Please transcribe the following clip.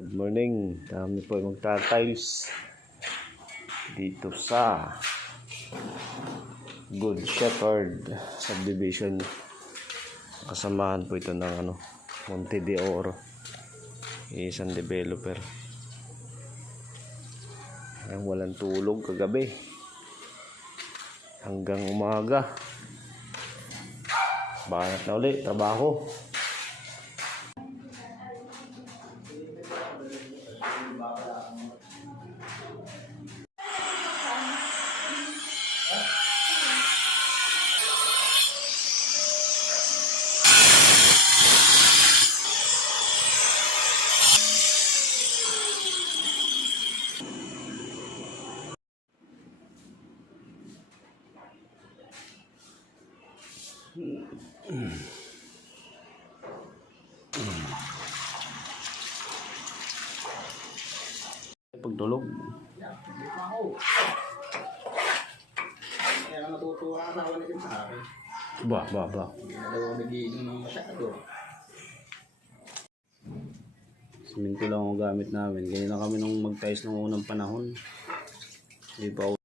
Good morning. Kami po ay magta-tiles dito sa Good Shepherd Subdivision. Kasamahan po ito ng Monte de Oro, isang developer. Ang walang tulog kagabi hanggang umaga. Banat na ulit trabaho. Pagtulog. Kaya natutuwa ka na wala din sa akin. Ba. Hindi na daw nagiinom ng masyado. Simento lang ang gamit namin. Ganyan na kami nung mag-tiles nung unang panahon. Hindi pa